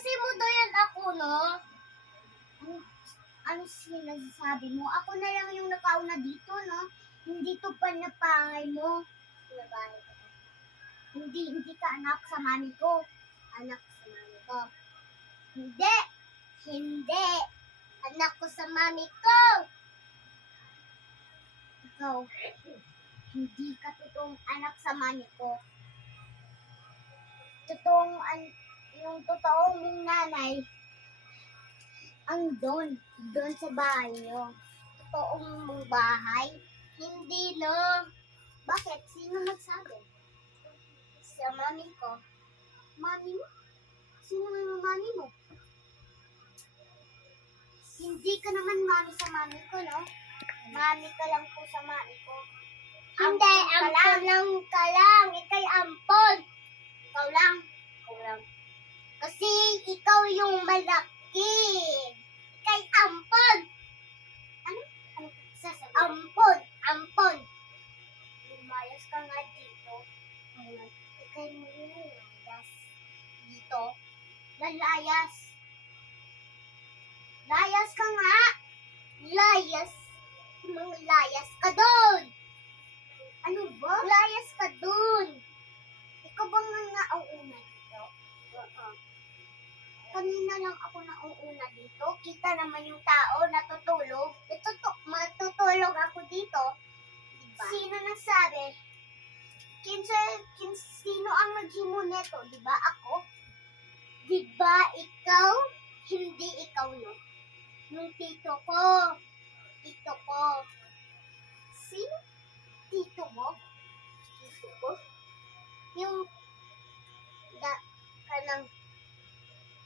kasi mo doyan ako, no? Ano sinasabi mo? Ako na lang yung nakauna dito, no? Hindi to pa na pangay mo. Hindi ka anak sa mami ko. Anak sa mami ko. Hindi. Hindi. Anak ko sa mami ko. Ikaw, hindi ka totoong anak sa mami ko. Yung totoong mong nanay, ang doon sa bahay niyo. Totoong mong bahay? Hindi, no? Bakit? Sino nagsabi? Sa mami ko. Mami mo? Sino yung mami mo? Hindi ka naman mami sa mami ko, no? Mami ka lang po sa mami ko. Hindi, ampon ka lang. Ika'y ampon. Ikaw lang. Kasi ikaw yung malaki. Ika'y ampon. Ano? Ampon. Lumayas ka nga dito. Ika'y lumayas dito. Lalayas. Layas ka nga. Layas. Layas ka doon. Ano ba? Layas ka doon. Ikaw bang nauuna dito? Oo. Kanina lang ako nauuna dito. Kita naman yung tao natutulog. Matutulog ako dito. Diba? Sino nagsabi? Sino ang naghimo neto? Diba ako? Diba ikaw? Hindi ikaw, no? Yung tito ko. Tito ko. Sino? Tito mo? Tito ko? Yung kanang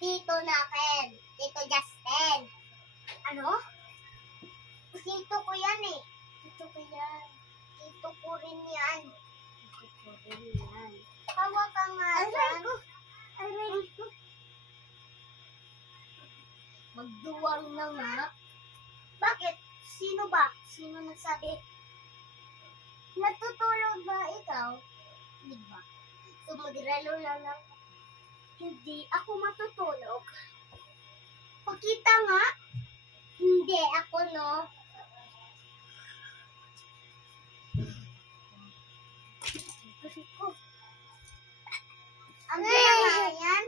tito natin. Tito Justin. Ano? Tito ko yan eh. Tito ko yan. Tito ko rin yan. Hawa ka nga dyan. Aray ko. Magduwang na nga. Bakit? Sino ba? Sino nagsabi? Natutulog ba ikaw? Di ba? So magrelo lang lang. Hindi ako matutulog. Pakita nga. Hindi ako, no? Ano nga yan?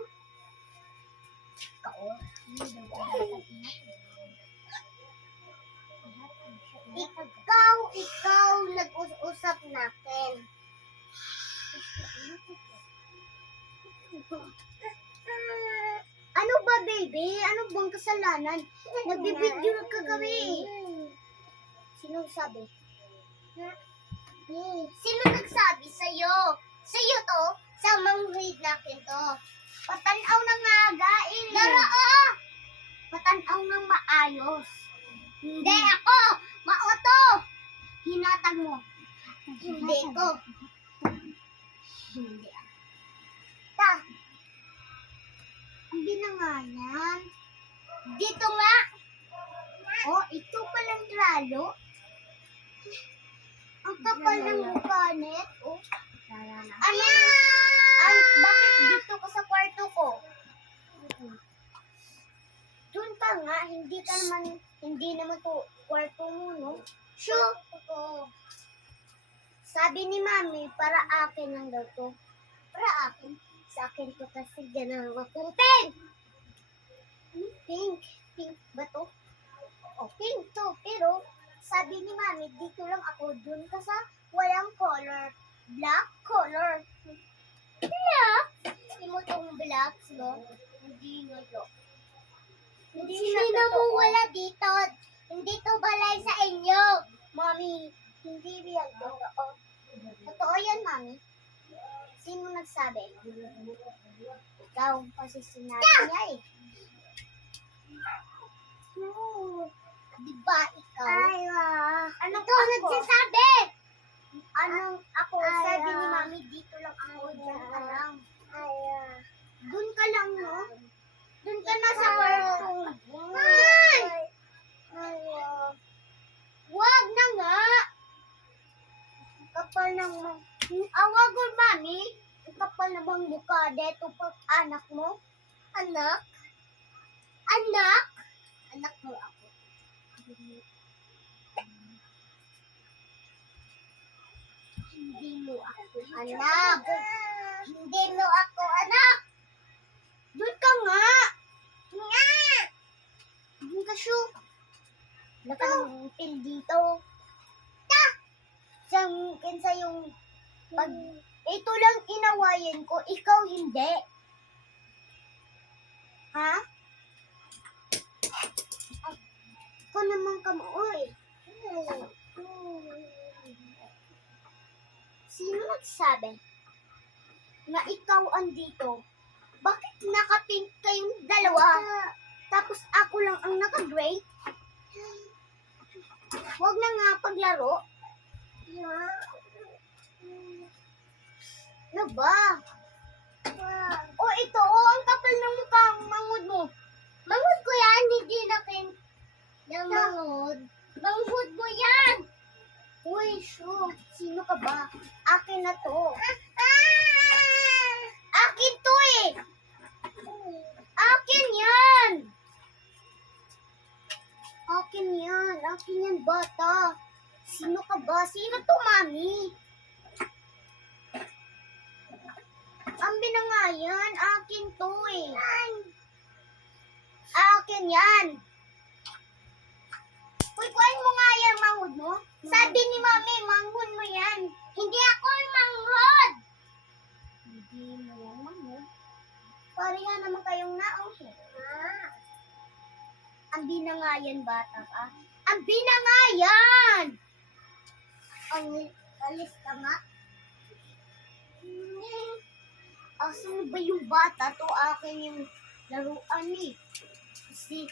Ikaw, nag-usap natin. Ano ba, baby? Ano bang kasalanan? Nagbibidyo na kagabi. Sino nagsabi? Sino nagsabi sa'yo? Sa'yo to? Sa manghid natin to. Patanaw na nga, gail. Daroo! Patanaw ng maayos. Hindi ako! Maoto! Hinatag mo. Hindi ko. Hindi ako. Ta! Ang binangayan. Dito nga. Oh, ito palang lalo. Ang kapal ng mukha net. Oh. Ano? Bakit dito ka sa kwarto ko? Doon ka nga, hindi naman to kwarto mo, no? Sure. Sabi ni Mami, para akin lang daw to. Para akin? Sa akin to kasi ganawa kong pink! Ano pink? Pink ba to? Oo, pink to. Pero, sabi ni Mami, dito lang ako, dun ka sa walang color. Black color. Black? Hindi mo tong black, no? Hindi nga to. Hindi na mo wala dito. Hindi to balay sa inyo. Mami, hindi yan totoo. Totoo yan, Mami. Sino nagsabi? Ikaw, kasi sinabi niya eh. No. Diba ikaw? Ano ikaw nagsasabi? Anong ako? Sabi ni Mami, dito lang ako. Diyan ka lang. Doon ka lang, no? Doon ka na sa kwarto. Ay! Wag na nga. Kapal ng awag ko, Mami. Kapal na bang mukha. Deto pag anak mo. Anak? Anak? Anak mo ako. Hindi mo ako anak. Hindi mo ako anak. Doon ka nga. Nga. Doon ka, Shu. Wala ka ng pil dito. Ta! Siyang sa yung pag ito lang inawayan ko, ikaw hindi. Ha? Ako naman kamuoy. Sino nagsabi na ikaw andito? Bakit naka-pink kayong dalawa? Tapos ako lang ang naka-gray? Huwag na nga paglaro. Ano ba? O ito, ang kapal ng mukha ang mangod mo. Mangod ko yan, hindi na pink. Yung mangod. Mangod mo yan! Uy, Shu, sino ka ba? Akin na to. Akin to eh! Akin yan! Akin yan. Akin yan, bata. Sino ka ba? Sino to, mami? Ambi na nga yan. Akin to eh. Akin yan. Uy, kuhain mo nga yan, manghod mo. Sabi ni mami, manghod mo yan. Hindi ako manghod. Hindi mo yan, manghod. Pareha naman kayong naong eh. Ambi na nga yan, bata ka. Ambi na nga yan! Ang alis ka nga. Asan ba yung bata to? Akin yung laruan eh. Kasi